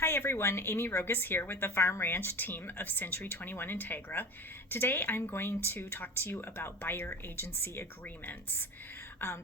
Hi everyone, Amy Rogas here with the Farm Ranch team of Century 21 Integra. Today I'm going to talk to you about buyer agency agreements.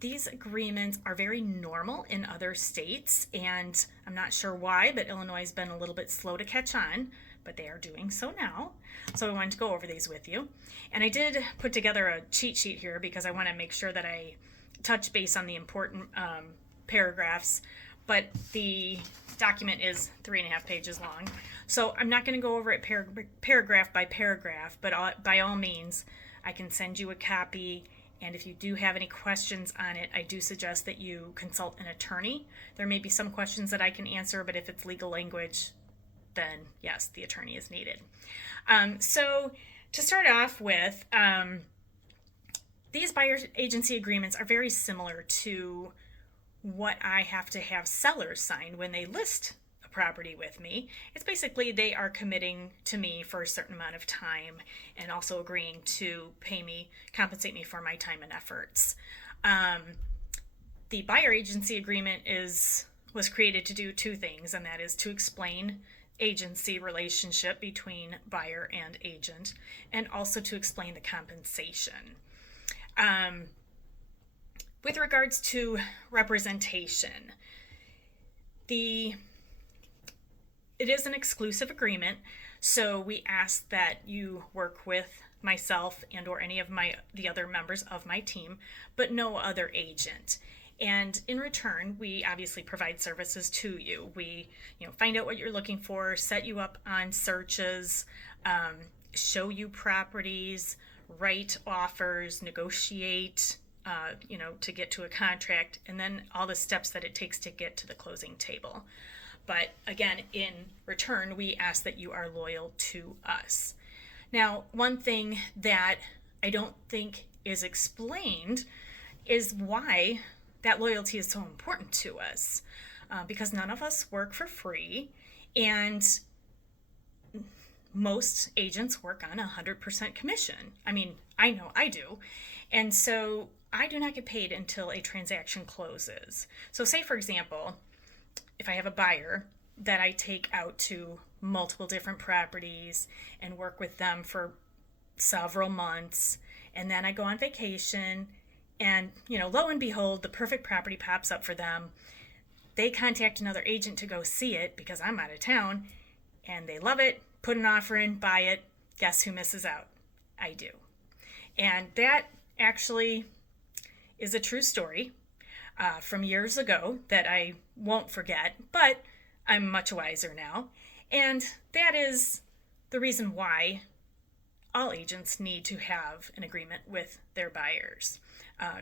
These agreements are very normal in other states, and I'm not sure why, but Illinois has been a little bit slow to catch on, but they are doing so now. So I wanted to go over these with you. And I did put together a cheat sheet here because I want to make sure that I touch base on the important paragraphs, but the document is 3.5 pages long. So I'm not going to go over it paragraph by paragraph, but by all means, I can send you a copy. And if you do have any questions on it, I do suggest that you consult an attorney. There may be some questions that I can answer, but if it's legal language, then yes, the attorney is needed. So to start off with, these buyer agency agreements are very similar to what I have to have sellers sign when they list a property with me. It's basically they are committing to me for a certain amount of time and also agreeing to compensate me for my time and efforts. The buyer agency agreement was created to do two things, and that is to explain agency relationship between buyer and agent, and also to explain the compensation. With regards to representation, it is an exclusive agreement, so we ask that you work with myself and or any of the other members of my team, but no other agent. And in return, we obviously provide services to you. We, find out what you're looking for, set you up on searches, show you properties, write offers, negotiate, to get to a contract, and then all the steps that it takes to get to the closing table. But again, in return, we ask that you are loyal to us. Now, one thing that I don't think is explained is why that loyalty is so important to us, because none of us work for free, and most agents work on 100% commission. I mean, I know I do. And so I do not get paid until a transaction closes. So say, for example, if I have a buyer that I take out to multiple different properties and work with them for several months, and then I go on vacation, and, lo and behold, the perfect property pops up for them. They contact another agent to go see it because I'm out of town, and they love it, put an offer in, buy it. Guess who misses out? I do. And that actually is a true story from years ago that I won't forget, but I'm much wiser now. And that is the reason why all agents need to have an agreement with their buyers.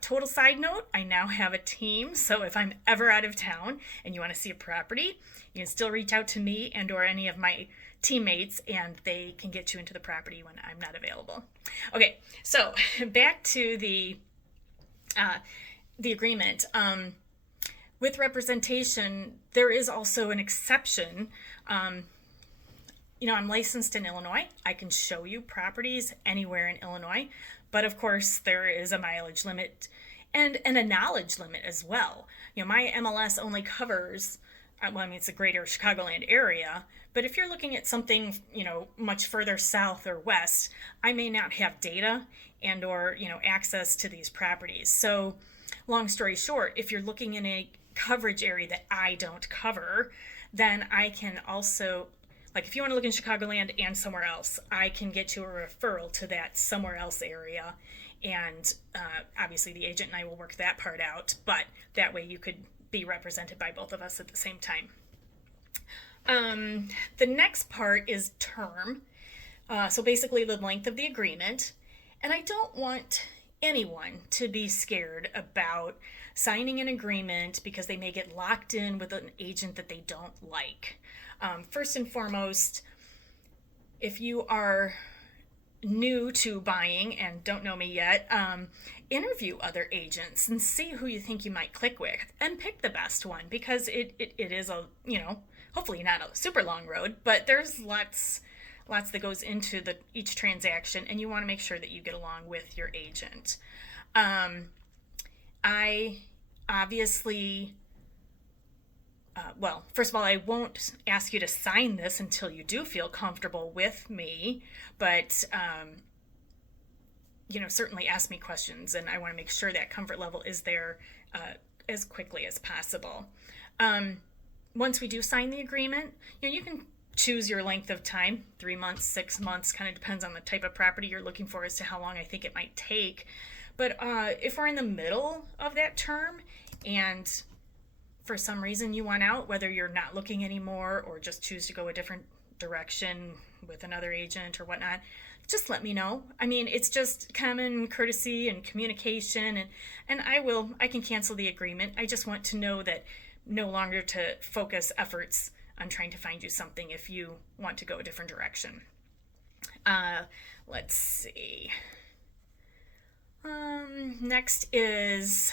Total side note, I now have a team, so if I'm ever out of town and you want to see a property, you can still reach out to me and or any of my teammates, and they can get you into the property when I'm not available. Okay, so back to the agreement. With representation, there is also an exception. I'm licensed in Illinois. I can show you properties anywhere in Illinois, but of course there is a mileage limit and a knowledge limit as well. My MLS only covers, it's the greater Chicagoland area, but if you're looking at something, much further south or west, I may not have data and or, access to these properties. So long story short, if you're looking in a coverage area that I don't cover, then I can also, if you want to look in Chicagoland and somewhere else, I can get you a referral to that somewhere else area. And obviously the agent and I will work that part out, but that way you could be represented by both of us at the same time. The next part is term. So basically the length of the agreement. And I don't want anyone to be scared about signing an agreement because they may get locked in with an agent that they don't like. First and foremost, if you are new to buying and don't know me yet, interview other agents and see who you think you might click with and pick the best one, because it is a, hopefully not a super long road, but there's lots that goes into each transaction, and you want to make sure that you get along with your agent. I obviously well, first of all, I won't ask you to sign this until you do feel comfortable with me, but certainly ask me questions, and I want to make sure that comfort level is there as quickly as possible. Once we do sign the agreement, you can choose your length of time, 3 months, 6 months, kind of depends on the type of property you're looking for as to how long I think it might take. But if we're in the middle of that term and for some reason you want out, whether you're not looking anymore or just choose to go a different direction with another agent or whatnot, just let me know. I mean, it's just common courtesy and communication, and I can cancel the agreement. I just want to know that no longer to focus efforts on trying to find you something if you want to go a different direction. Let's see. Next is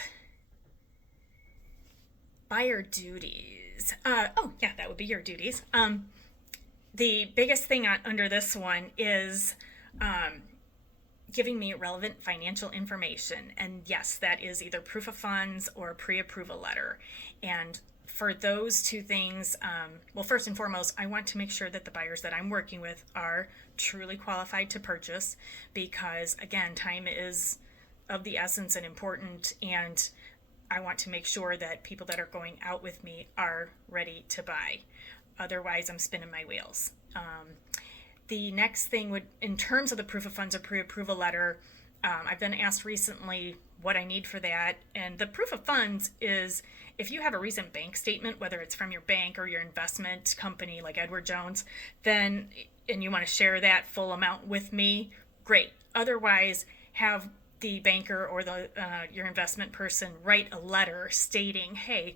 buyer duties. Oh yeah, that would be your duties. The biggest thing under this one is giving me relevant financial information. And yes, that is either proof of funds or a pre-approval letter. And for those two things, well, first and foremost, I want to make sure that the buyers that I'm working with are truly qualified to purchase because, again, time is of the essence and important, and I want to make sure that people that are going out with me are ready to buy. Otherwise, I'm spinning my wheels. The next thing would, in terms of the proof of funds or pre-approval letter, I've been asked recently what I need for that. And the proof of funds is if you have a recent bank statement, whether it's from your bank or your investment company like Edward Jones, then, and you want to share that full amount with me, great. Otherwise, have the banker or your investment person write a letter stating, hey,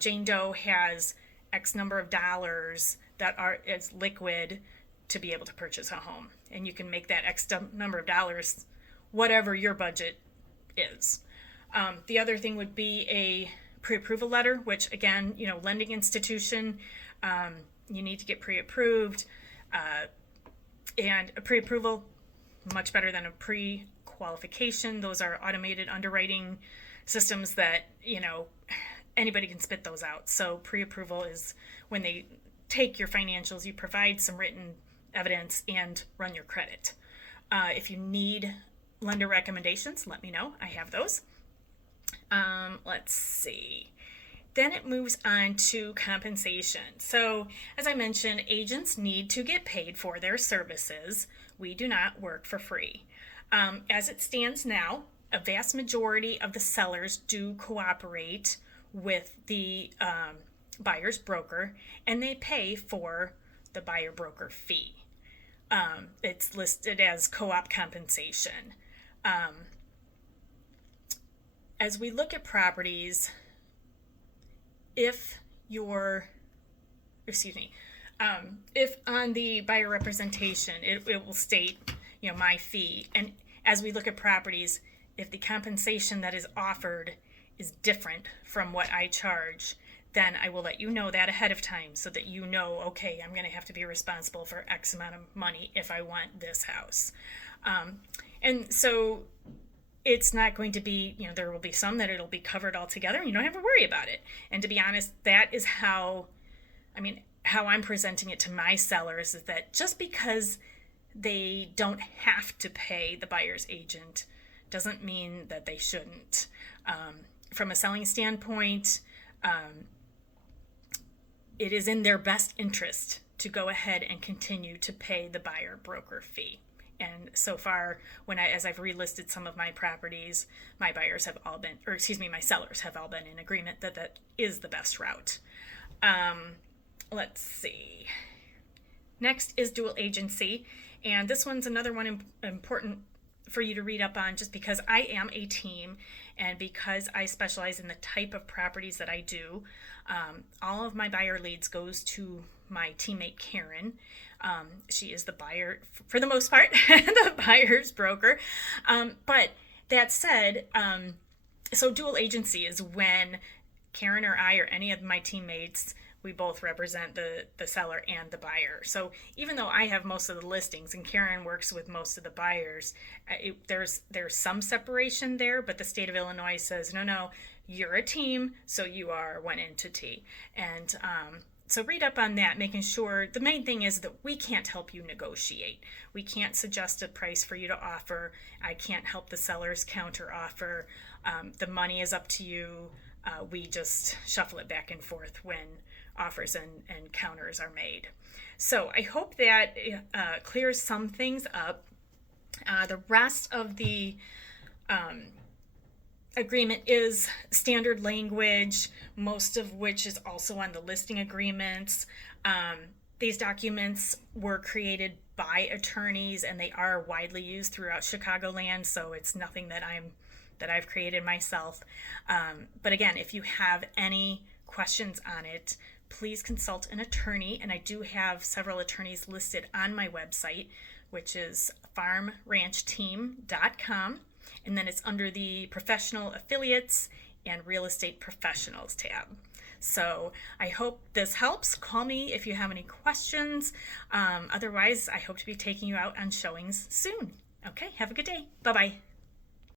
Jane Doe has X number of dollars that is liquid to be able to purchase a home. And you can make that X number of dollars whatever your budget is. The other thing would be a pre-approval letter, which again, lending institution, you need to get pre-approved. And a pre-approval, much better than a pre-qualification. Those are automated underwriting systems that, anybody can spit those out. So pre-approval is when they take your financials, you provide some written evidence and run your credit. If you need lender recommendations, let me know. I have those. Let's see. Then it moves on to compensation. So as I mentioned, agents need to get paid for their services. We do not work for free. As it stands now, a vast majority of the sellers do cooperate with the buyer's broker, and they pay for the buyer broker fee. It's listed as co-op compensation. As we look at properties, if on the buyer representation, it will state, my fee. And as we look at properties, if the compensation that is offered is different from what I charge, then I will let you know that ahead of time so that you know, okay, I'm going to have to be responsible for X amount of money if I want this house. And so it's not going to be, there will be some that it'll be covered altogether and you don't have to worry about it. And to be honest, that is how I'm presenting it to my sellers, is that just because they don't have to pay the buyer's agent doesn't mean that they shouldn't. From a selling standpoint, it is in their best interest to go ahead and continue to pay the buyer broker fee. And so far, as I've relisted some of my properties, my sellers have all been in agreement that that is the best route. Let's see. Next is dual agency. And this one's another one important for you to read up on, just because I am a team and because I specialize in the type of properties that I do. All of my buyer leads goes to my teammate Karen. She is the buyer, for the most part, the buyer's broker. But that said, so dual agency is when Karen or I or any of my teammates, we both represent the seller and the buyer. So even though I have most of the listings and Karen works with most of the buyers, there's some separation there, but the state of Illinois says, no, you're a team, so you are one entity. And so read up on that, making sure the main thing is that we can't help you negotiate. We can't suggest a price for you to offer. I can't help the sellers counter offer. The money is up to you. We just shuffle it back and forth when offers and counters are made. So I hope that clears some things up. The rest of the agreement is standard language, most of which is also on the listing agreements. These documents were created by attorneys and they are widely used throughout Chicagoland, so it's nothing that I've created myself. But again, if you have any questions on it, please consult an attorney, and I do have several attorneys listed on my website, which is farmranchteam.com. And then it's under the professional affiliates and real estate professionals tab. So I hope this helps. Call me if you have any questions. Otherwise, I hope to be taking you out on showings soon. Okay, have a good day. Bye-bye.